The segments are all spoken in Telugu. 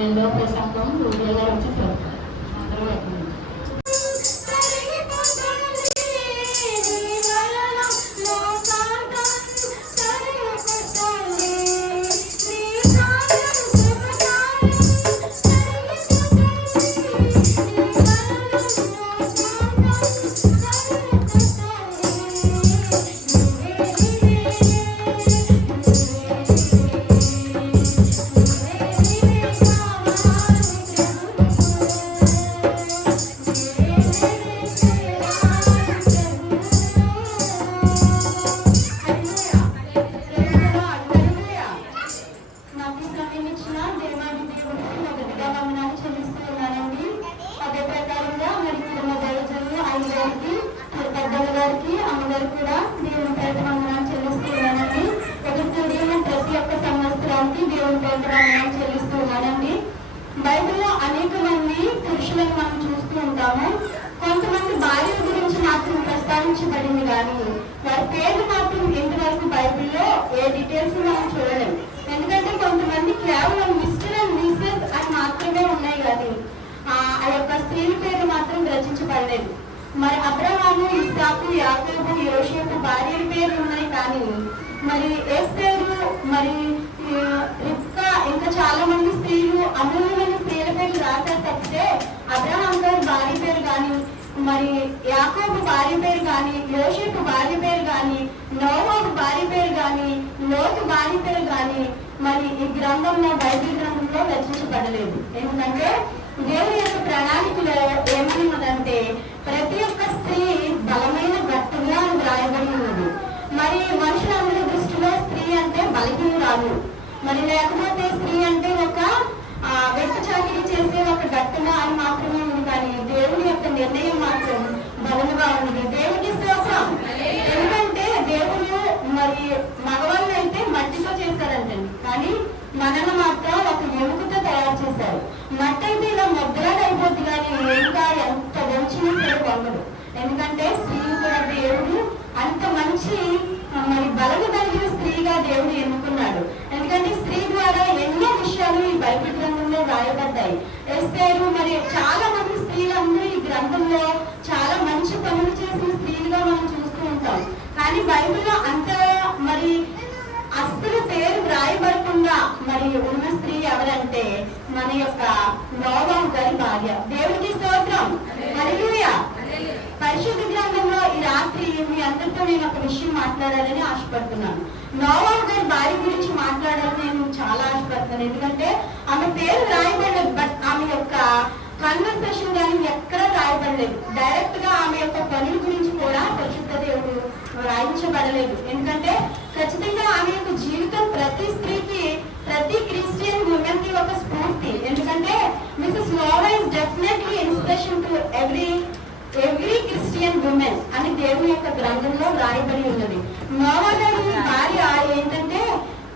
రెండవ ప్రసంగం రూపాయల నుంచి చదువుతాం. అందరూ పెట్టండి. బైబిల్లో అనేక మంది పురుషులను మనం చూస్తూ ఉంటాము. కొంతమంది భార్య గురించి మాత్రం ప్రస్తావించబడింది, కానీ వారి పేర్లు మాత్రం ఇంతవరకు బైబిల్లో ఏ డీటెయిల్స్ మనం చూడలేము. ఎందుకంటే కొంతమంది కేవలం మిస్టర్ అండ్ మిసెస్ అని మాత్రమే ఉన్నాయి, కానీ ఆ యొక్క స్త్రీల పేర్లు మాత్రం రచించబడలేదు. మరి అబ్రహాము, ఇస్సాకు, యాకోబు, యోసేపు భార్యల పేర్లు ఉన్నాయి, కానీ మరి ఎస్తేరు, మరి రిబ్కా, ఇంకా చాలా మంది స్త్రీలు, అమూల్యమైన స్త్రీల పేర్లు రాశారు తప్పితే అబ్రహాం గారి భార్య పేరు కానీ, మరి యాకోబు భార్య పేరు కానీ, యోసేపు భార్య పేరు కానీ, నోవాహు భార్య పేరు కానీ, లోతు భార్య పేరు కానీ మరి ఈ గ్రంథంలో, బైబిల్ గ్రంథంలో రచించబడలేదు. ఎందుకంటే దేవుని యొక్క ప్రణాళికలో ఏమన్నదంటే ప్రతి ఒక్క స్త్రీ బలమైన గట్టుగా అని వ్రాయబడి ఉన్నది. మరి మనుషులందరి దృష్టిలో స్త్రీ అంటే బలహీనురాలు, మరి లేకపోతే స్త్రీ అంటే ఒక వెట్టు చాకిరీ చేసే ఒక గట్టుగా అని మాత్రమే ఉంది, కానీ దేవుని యొక్క నిర్ణయం మాత్రం బలముగా ఉంది. దేవుడికి స్తోత్రం. ఎందుకంటే దేవుడు మరి మగవాళ్ళు అయితే మట్టితో చేశారంటండి, కానీ మనల్ని మాత్రం ఒక ఎముకతో తయారు చేశారు. మట్టి అయితే ఇలా ముద్రగా అయిపోద్ది, కానీ ఇంకా ఎంత వంచినా సరే వంగదు. ఎందుకంటే స్త్రీలు కూడా దేవుడు అంత మంచి మరి బలము కలిగిన స్త్రీగా దేవుడు ఎన్నుకున్నాడు. ఎందుకంటే స్త్రీ ద్వారా ఎన్నో విషయాలు ఈ బైబిల్ గ్రంథంలో రాయబడ్డాయి. ఎస్తేరు, మరి చాలా మంది స్త్రీలందరూ ఈ గ్రంథంలో చాలా మంచి పనులు చేసిన స్త్రీలుగా మనం చూస్తూ ఉంటాం. కానీ బైబిల్లో అంత మరి అస్సలు పేరు వ్రాయబడకుండా మరి ఉన్న స్త్రీ ఎవరంటే మన యొక్క నోవాహు గారి భార్య. దేవుడికి స్తోత్రం. హల్లెలూయా. పరిశుద్ధ గ్రంథంలో ఈ రాత్రి మీ అందరితో నేను ఒక విషయం మాట్లాడాలని ఆశపడుతున్నాను. నోవాహు గారి భార్య గురించి మాట్లాడాలని నేను చాలా ఆశపడుతున్నాను. ఎందుకంటే ఆమె పేరు రాయబడలేదు, బట్ ఆమె యొక్క కన్వర్సేషన్ కానీ ఎక్కడ రాయబడలేదు. డైరెక్ట్ గా ఆమె యొక్క పనుల గురించి కూడా పరిశుద్ధ దేవుడు రాయించబడలేదు. ఎందుకంటే ఖచ్చితంగా ఆమె యొక్క జీవితం ప్రతి స్త్రీకి, ప్రతి క్రిస్టియన్ ఉమెన్ కి ఒక స్ఫూర్తి. ఎందుకంటే Mrs Nova is definitely inspiration to every Christian women అని దేవుని యొక్క గ్రంథంలో రాయబడి ఉన్నది. నోవా గారి భార్య ఏంటంటే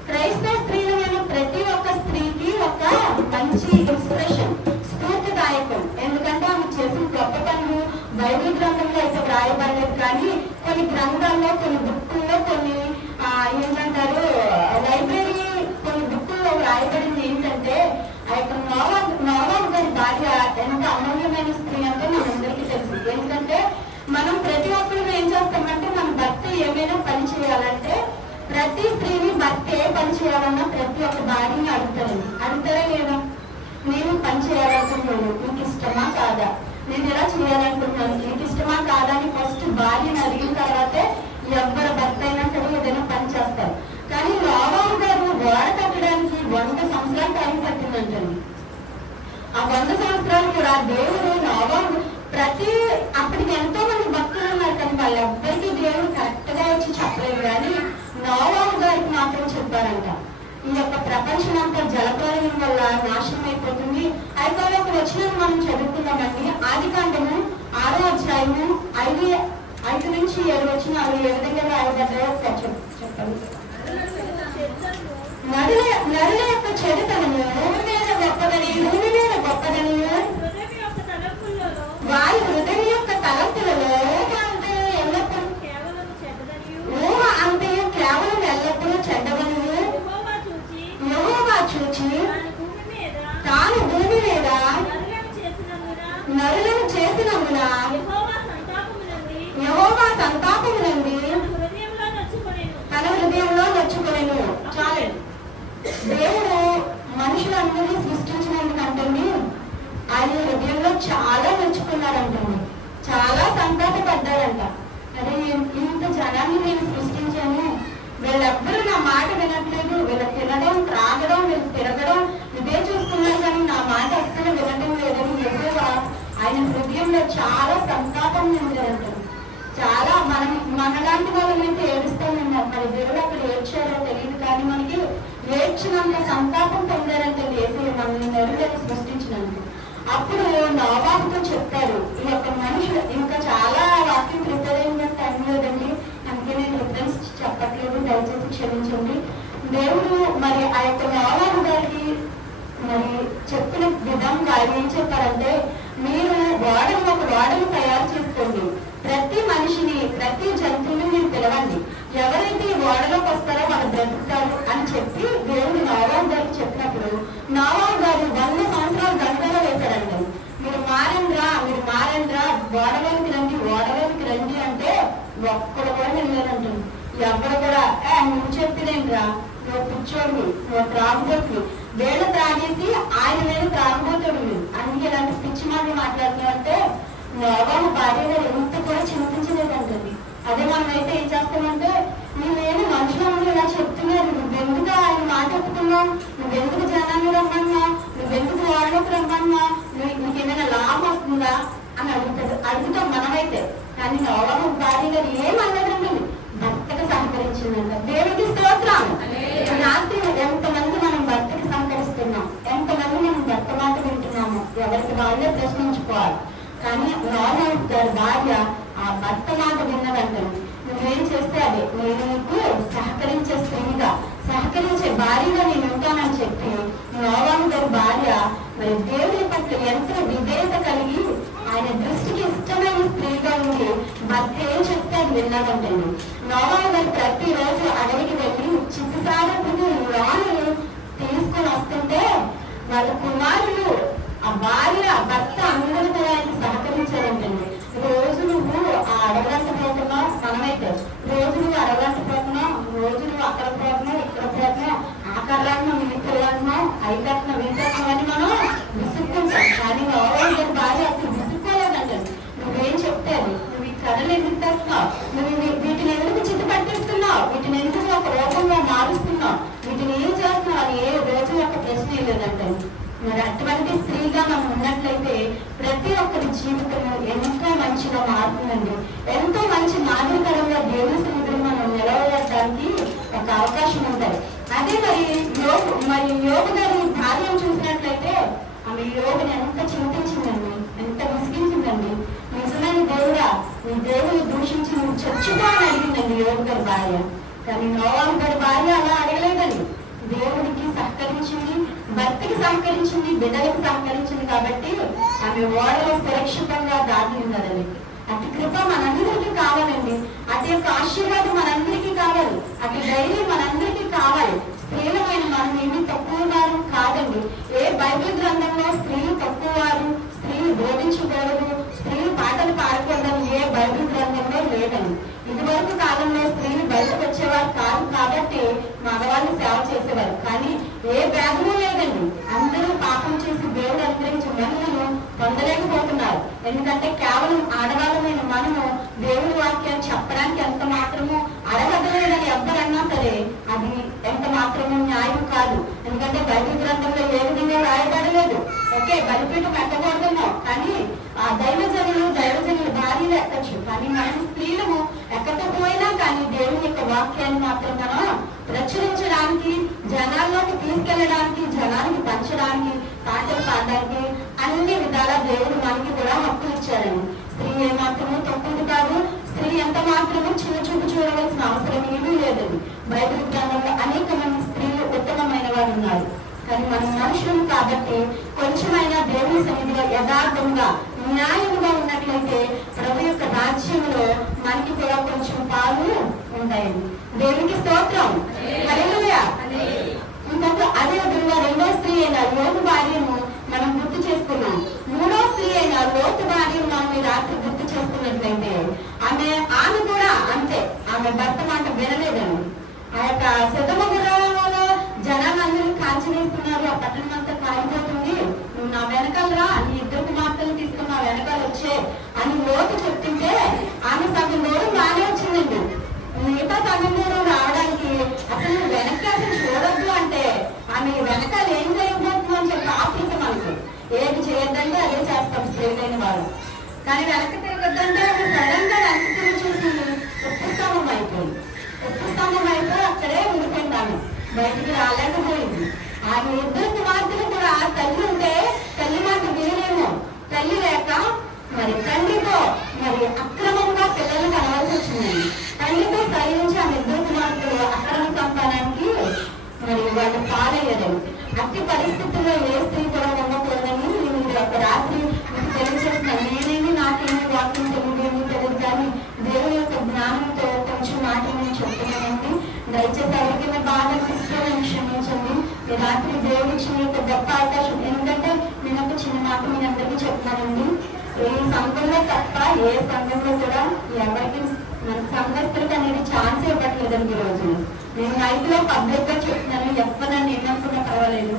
క్రైస్తవ స్త్రీలమైన ప్రతి ఒక్క స్త్రీకి ఒక మంచి ఇన్స్పిరేషన్, స్ఫూర్తిదాయకం. ఎందుకంటే ఆమె చేసిన గొప్ప పనులు బైబిల్ గ్రంథంలో అయితే రాయబడలేదు, కానీ కొన్ని గ్రంథాల్లో, కొన్ని బుక్కుల్లో, కొన్ని ఏంటంటారు లైబ్రరీ కొన్ని బుక్కుల్లో రాయబడింది ఏంటంటే ఆ యొక్క నోవాహు గారి భార్య ఎంత అమూల్యమైన స్త్రీ అంటే మనందరికీ తెలుసు. ఎందుకంటే మనం ప్రతి ఒక్కరు ఏం చేస్తామంటే మన భర్త ఏమైనా పని చేయాలంటే ప్రతి స్త్రీని భర్త ఏ పని చేయాలన్నా ప్రతి ఒక్క భార్యని అడుగుతారా లేదా? నేను పని చేయాలనుకుంటున్నాను, నీకు ఇష్టమా కాదా? నేను ఎలా చేయాలనుకుంటున్నాను, నీకు ఇష్టమా కాదా అని ఫస్ట్ భార్యని అడిగిన తర్వాతే ఎవరి భర్త అయినా సరే ఏదైనా పని చేస్తారు. కానీ నోవాహు గారు గోడ కట్టడానికి 100 సంవత్సరాలు టైం పట్టిందంటండి. ఆ 100 సంవత్సరాలు కూడా దేవుడు నోవాహు అప్పటికి ఎంతో మంది భక్తులు ఉన్నారు, కానీ వాళ్ళెవ్వరికీ దేవుడు కరెక్ట్ గా వచ్చి చెప్పలేదు. కానీ నోవాహు గారికి మాత్రం చెప్పారంట, ఈ యొక్క ప్రపంచం అంతా జలప్రలయం వల్ల నాశనం అయిపోతుంది. అయితే ఒక వచనం మనం చదువుకున్నామండి. ఆదికాండము 6వ అధ్యాయము 5 నుంచి 7 వచనాలు ఏ విధంగా రాయబడ్డాయో ఒకసారి చెప్పండి. నరుల యొక్క చెడుతనము భూమి మీద గొప్పదని, వారి హృదయం యొక్క తలంపులలో ఊహ అంతయు కేవలం ఎల్లప్పుడూ చెడ్డవని యెహోవా చూచి తాను భూమి మీద నరులను చేసినందున యెహోవా సంతాపము నుండి తన హృదయంలో నొచ్చుకొనెను. తన హృదయంలో నొచ్చుకొనెను. చాలండి. దేవుడు మనుషులందరినీ సృష్టించినందుకంటండి ఆయన హృదయంలో చాలా నొచ్చుకున్నారంటండి, చాలా సంతాపపడ్డారంట. అరే ఇంత జనాన్ని నేను సృష్టించాను, వీళ్ళెవ్వరూ నా మాట వినట్లేదు, వీళ్ళు తినడం త్రాగడం వీళ్ళు తిరగడం ఇదే చూస్తున్నారు కానీ నా మాట అస్సలు వినడం లేదని యెహోవా ఆయన హృదయంలో చాలా సంతాపం నిండారంట. చాలా మనలాంటి వాళ్ళైతే ఏడుస్తామన్నారు, మరి దేవుడు అక్కడ ఏడ్చారో తెలియదు కానీ మనకి ఏడ్చినంత సంతాపం పొందారంటే యేసయ్య మనల్ని నరులను సృష్టించినందుకు. అప్పుడు నోవాహుతో చెప్పారు, ఈ యొక్క మనుషులు ఇంకా చాలా వాక్యం ప్రిపేర్ అయిన టైం లేదండి, అందుకే నేను రిఫరెన్స్ చెప్పట్లేదు, దయచేసి క్షమించండి. దేవుడు మరి ఆ యొక్క నోవాహు గారికి మరి చెప్పిన విధంగా ఆయన ఏం చెప్పారంటే, మీరు ఒక ఓడను తయారు చేసుకోండి, ప్రతి మనిషిని ప్రతి జంతువుని మీరు పిలవండి, ఎవరైతే ఈ ఓడలోకి వస్తారో వాళ్ళు బ్రతుకుతారు అని చెప్పి దేవుడు నోవాహు గారికి చెప్పినప్పుడు నోవాహు గారు 100 సంవత్సరాలు గంటలో వేశారండి. మీరు మారండ్రా ఓడలోకి రండి అంటే ఒక్కడు కూడా వెళ్ళారంట. ఎవరు కూడా నువ్వు చెప్పిదేంట్రా, నువ్వు పిచ్చోడివి, నువ్వు త్రాగుబోతువి, వేళ్ళు త్రాగేసి ఆయన వేలు త్రాగుబోతుడు, అందుకే ఇలాంటి పిచ్చి మాటలు మాట్లాడుతున్నారంటే నోవాహు భార్య గారు ఎంత కూడా చింతించలేదంటది. అదే మనం అయితే ఏం చేస్తామంటే, నువ్వేమో మనుషులు ఇలా చెప్తున్నారు, నువ్వెందుకు ఆయన మాట ఒప్పుకున్నావు, నువ్వెందుకు జనాన్ని రమ్మన్నా, నువ్వెందుకు వాళ్ళకి రమ్మన్నా, నీకేమైనా లాభం వస్తుందా అని అడుగుతాం మనమైతే. కానీ నోవాహు భార్య గారు ఏమన్నదండి, భర్తకు సహకరించిందంట. దేవుడికి స్తోత్రం. రాత్రి ఎంతమంది మనం భర్తకి సహకరిస్తున్నాం, ఎంతమంది మనం భర్త మాట వింటున్నాము, ఎవరికి వాళ్ళే ప్రశ్నించుకోవాలి. కానీ నోవాహు గారి భార్య ఆ భర్త మాట విన్నదంటే, నువ్వేం చేస్తే అదే, నేను నీకు సహకరించే స్త్రీగా సహకరించే భార్యగా నేను ఉంటానని చెప్పి నోవాహు గారి భార్య మరి దేవుని పట్ల ఎంతో విధేయత కలిగి ఆయన దృష్టికి ఇష్టమైన స్త్రీగా ఉండి భర్త ఏం చెప్తే అది విన్నాడంటే, నోవాహు గారు ప్రతిరోజు అడవికి వెళ్ళి చిత్తుసారపుని రాను తీసుకొని వస్తుంటే వాళ్ళ కుమారులు ఆ భార్య భర్త అందరూ కూడా ఆయనకు సహకరించారంటండి. రోజు నువ్వు ఆ అడగంట పోతున్నావు, మనమైతే రోజు నువ్వు అడగంట పోతున్నావు, రోజు నువ్వు అక్కడ పోతున్నావు ఇక్కడ పోతున్నావు, ఆ కర్రాలను వీకెళ్ళాడున్నావు, అయితేస్తున్నావు వీకెళ్తున్నావు అని మనం విసుక్కుంటాం. కానీ నోవాహు గారి భార్య అసలు విసుక్కోలేదంటండి. నువ్వేం చెప్తే అది, నువ్వు ఈ కర్రలు ఎందుకు తెస్తున్నావు, నువ్వు వీటిని ఎందుకు చిత్తు పట్టిస్తున్నావు, వీటిని ఎందుకు ఒక రూపంలో మారుస్తున్నావు, వీటిని ఏం చేస్తున్నావు అని ఏ రోజు ఒక ప్రశ్న లేదంటండి. మరి అటువంటి స్త్రీగా మనం ఉన్నట్లయితే ప్రతి ఒక్కరి జీవితం ఎంతో మంచిగా మారుతుందండి. ఎంతో మంచి నాగరికరంగా దేవుని సన్నిధిలో మనం నిలవడానికి ఒక అవకాశం ఉంటుంది. అదే మరి యోగు గారి భార్యను చూసినట్లయితే ఆమె యోగుని ఎంత చింతించిందండి, ఎంత విసిగించిందండి. నిజమైన దేవుడా, నీ దేవుని దూషించి నువ్వు చచ్చిపో అని అడిగిందండి యోగు గారి భార్య. కానీ నోవాహు గారి భార్య అలా అడగలేదండి. దేవుడికి సహకరించింది, భర్తకి సహకరించింది, బిడ్డలకు సహకరించింది కాబట్టి ఆమె ఓడలో సురక్షితంగా దాటి ఉన్నదండి. అటు కృప మనందరికీ కావాలండి, అటు యొక్క ఆశీర్వాదం మనందరికీ కావాలి, అటు ధైర్యం మనందరికీ కావాలి. స్త్రీలమైన మనం ఏమి తక్కువ వారు కాదండి. ఏ బైబిల్ గ్రంథంలో స్త్రీలు తక్కువ వారు, స్త్రీలు బోధించకూడదు, స్త్రీలు పాటలు పాడకూడదని ఏ బైబిల్ గ్రంథంలో లేదండి. ఇదివరకు కాలంలో స్త్రీలు బయటకు వచ్చేవారు కాదు కాబట్టి మగవాళ్ళు సేవ చేసేవారు. కానీ ఏ భేదము లేదండి, అందరూ పాపం చేసి దేవుడు అనుగ్రహించి మహిళను పొందలేకపోతున్నారు. ఎందుకంటే కేవలం ఆడవాళ్ళమైన మనము దేవుడి వాక్యాన్ని చెప్పడానికి ఎంత మాత్రము అర్హత లేదని ఎవరన్నా సరే అది ఎంత మాత్రము న్యాయం కాదు. ఎందుకంటే బైబిల్ గ్రంథంలో ఏ విధంగా రాయబడలేదు. ఓకే, బలిపీఠం పెట్టకూడదు, కానీ ఆ దైవజనులు భార్యలు ఎక్కచ్చు, కానీ మనం స్త్రీలము ఎక్కకపోయినా కానీ దేవుని యొక్క వాక్యాన్ని మాత్రం మనం ప్రచురించడానికి, జనాల్లోకి తీసుకెళ్లడానికి, జనానికి పంచడానికి, పాటలు పాడడానికి అన్ని విధాల దేవుడు మనకి కూడా హక్కులు ఇచ్చారండి. స్త్రీ ఏ మాత్రము తక్కువ కాదు, స్త్రీ ఎంత మాత్రము చిన్న చూపు చూడవలసిన అవసరం ఏమీ లేదండి. బైబిల్ గ్రంథంలో అనేక మంది స్త్రీలు ఉత్తమమైన వారు ఉన్నారు. కానీ మనం మనుషులు కాబట్టి కొంచెమైనా దేవుని సన్నిధిలో యథార్థంగా న్యాయంగా ఉన్నట్లయితే ప్రభు యొక్క రాజ్యంలో మనకి కూడా కొంచెం పాలు ఉంటాయండి. దేవునికి స్తోత్రం. హల్లెలూయా. ఇంకొక అదే విధంగా రెండో స్త్రీ అయిన యోగు భార్యను మనం ఆమె భర్త మాట వినలేదని. ఆ యొక్క సుధమ గుర్రంలో జనాలందరూ కాల్చివేస్తున్నారు, ఆ పట్టణం అంతా కాలిపోతుంది, నువ్వు నా వెనకాలరా, నీ ఇద్దరు కుమార్తెలు తీసుకుని నా వెనకాల వచ్చే అని లోతు చెప్తుంటే ఆమె సగం దూరం బాగానే వచ్చిందండి. మిగతా సగం దూరం రావడానికి అసలు నువ్వు వెనక్కి అసలు చూడొద్దు అంటే ఆమె వెనకాల ఏం చేయబోతుందో అని చెప్పి ఆతృత మనకు. ఏది చేయొద్దంటే అదే చేస్తాం స్త్రీలైన వాళ్ళు. కానీ వెనక్కి తిరగొద్దంటే ఆమె సడన్ గా వెనక్కి తిరిగి చూసి ఉప్పుస్తంభం అయిపోయింది. ఉప్పుస్తంభం అయిపోయి అక్కడే ఉండిపోయింది. ఆమె బయటికి రాలేకపోయింది. ఆమె ఇద్దరు కుమార్తెలు కూడా తల్లి ఉంటే తల్లి మాట వినలేము, తల్లి లేక మరి తండ్రితో మరి అక్రమంగా పిల్లలు కలవాల్సి వచ్చిందండి. తండ్రితో సహించి ఆమె ఇద్దరు కుమార్తెలు అక్రమ సంతానానికి మరి వాళ్ళు పాలయ్యారు. అట్టి పరిస్థితుల్లో ఏ స్త్రీ కూడా ఉండకూడదని నేను ఒక రాత్రి మీకు తెలియజేస్తున్నాను. నేనేమి నాకేమి వాక్యం తెలియదేమి తెలియదు, కానీ దేవుని యొక్క జ్ఞానంతో కొంచెం మాట నేను చెప్తున్నానండి. దయచేసి ఎవరికి బాగా అనిపిస్తే నేను క్షమించండి. ఈ రాత్రి దేవుడు ఇచ్చిన యొక్క గొప్ప అవకాశం. ఎందుకంటే నేను ఒక చిన్న మాట మీ అందరికీ చెప్తున్నానండి. ఈ సంఘంలో తప్ప ఏ సంఘంలో కూడా ఎవరికి మన సంఘస్థులకు అనేది ఛాన్స్ ఇవ్వట్లేదండి. ఈ రోజు నేను రైతులో పబ్లిక్ గా చెప్తున్నాను, ఎవరన్నా ఏమనుకున్నా పర్వాలేదు.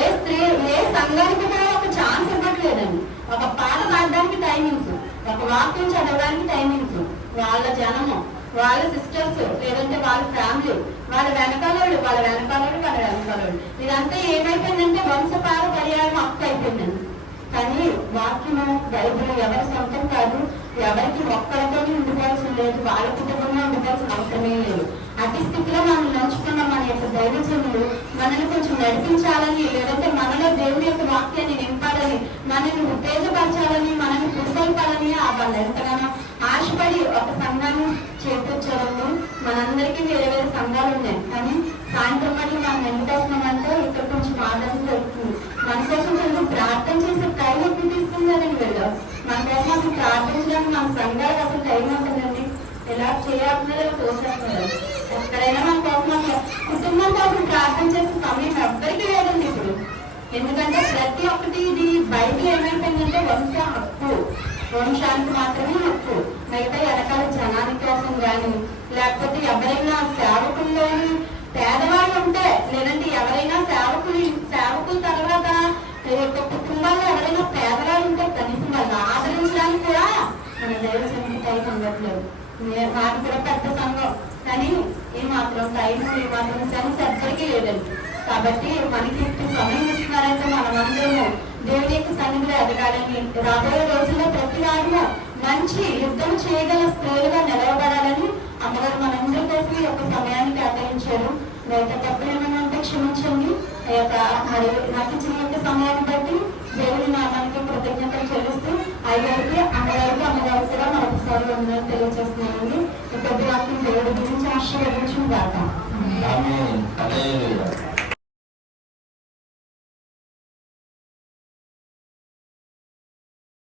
ఏ స్త్రీ ఏ సంఘానికి కూడా ఒక ఛాన్స్ ఇవ్వట్లేదండి. ఒక పాట పాడడానికి టైమింగ్స్, ఒక వాక్యం చదవడానికి టైమింగ్స్, వాళ్ళ జనము, వాళ్ళ సిస్టర్స్, లేదంటే వాళ్ళ ఫ్యామిలీ, వాళ్ళ వెనకాలోడు, వాళ్ళ వెనకాలోడు, వాళ్ళ వెనకాలోడు, ఇదంతా ఏమైపోయిందంటే వంశపార పర్యాయం అప్పు అయిపోయిందండి. కానీ వాక్యము బైబిల్ ఎవరి సొంతం కాదు, ఎవరికి ఒక్కరితో ఉండిపోవాల్సిన లేదు, వాళ్ళ కుటుంబంలో ఉండిపోవాల్సిన అవసరమే లేదు. అతి స్థితిలో మనం నడుచుకున్న మన యొక్క దైవజనులు మనల్ని కొంచెం నడిపించాలని, లేదంటే మనలో దేవుని యొక్క వాక్యాన్ని నింపాలని, మనల్ని ఉత్తేజపరచాలని, మనల్ని పురుకొల్పాలని వాళ్ళు ఎంతగానో ఆశపడి ఒక సంఘాన్ని చేకూర్చాలని. మనందరికీ వేరే వేరే సంఘాలు ఉన్నాయి, కానీ సాయంత్రం మళ్ళీ మనం ఎందుకు వస్తున్నామంటే ఇక్కడ కొంచెం ఆదరణ దొరుకుతుంది. మన కోసం కొంచెం ప్రార్థన చేసే టైం ఎక్కువ తీసుకుంది కదండి. వీళ్ళు మన కోసం అసలు ప్రార్థించడానికి మన సంఘాలకు అసలు టైం ఉంటుందండి. ఎలా చేయాలన్నదో తోసేస్తున్నారు. ఎక్కడైనా మన కోసం అసలు కుటుంబం కోసం ప్రార్థన చేసే సమయం ఎవ్వరికీ లేదండి ఇప్పుడు. ఎందుకంటే ప్రతి ఒక్కటి ఇది బైబిల్ ఏమైపోయిందంటే వంశ హక్కు, వంశానికి మాత్రమే హక్కు. మిగతా వెనకాల జనాని కోసం కానీ, లేకపోతే ఎవరైనా సేవకుల్లోని పేదవాళ్ళు ఉంటే, లేదంటే ఎవరైనా సేవకుల తర్వాత కుటుంబాల్లో ఎవరైనా పేదవాళ్ళు ఉంటే కనీసం వాళ్ళు ఆదరించడానికి కూడా మన దైవజనుడికి టైం ఉండట్లేదు. మాకు కూడా పెద్ద సంఘం, కానీ ఏమాత్రం టైం ఏమాత్రం సెన్స్ ఎవ్వరికీ లేదండి. కాబట్టి మనకి ఇప్పుడు సమయం ఇస్తున్నారంటే మనమందరము దేవుని యొక్క సన్నిధిలో ఎదగాలని, రాబోయే రోజుల్లో ప్రతి వారిలో మంచి యుద్ధం చేయగల స్త్రీలుగా నిలవబడాలని అమ్మగారు మనందరి కోసం ఈ యొక్క సమయాన్ని కేటాయించారు. లేక తప్పులు ఏమైనా ఉంటే క్షమించండి. మరి నాకు ఇచ్చిన యొక్క సమయాన్ని బట్టి దేవుని నామానికి కృతజ్ఞతలు చెల్లిస్తూ అయ్యగారికి అమ్మగారు కూడా మరొకసారి ఉందని తెలియజేస్తున్నానండి. ఈ కొద్ది వాక్యం దేవుడి గురించి ఆశీర్వదించిన దాకా.